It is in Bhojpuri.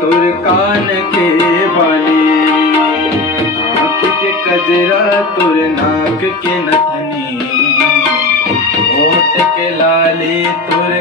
तोर कान के बाली, आँख के कजरा तोर नाक के नथनी, होठ के लाली तोर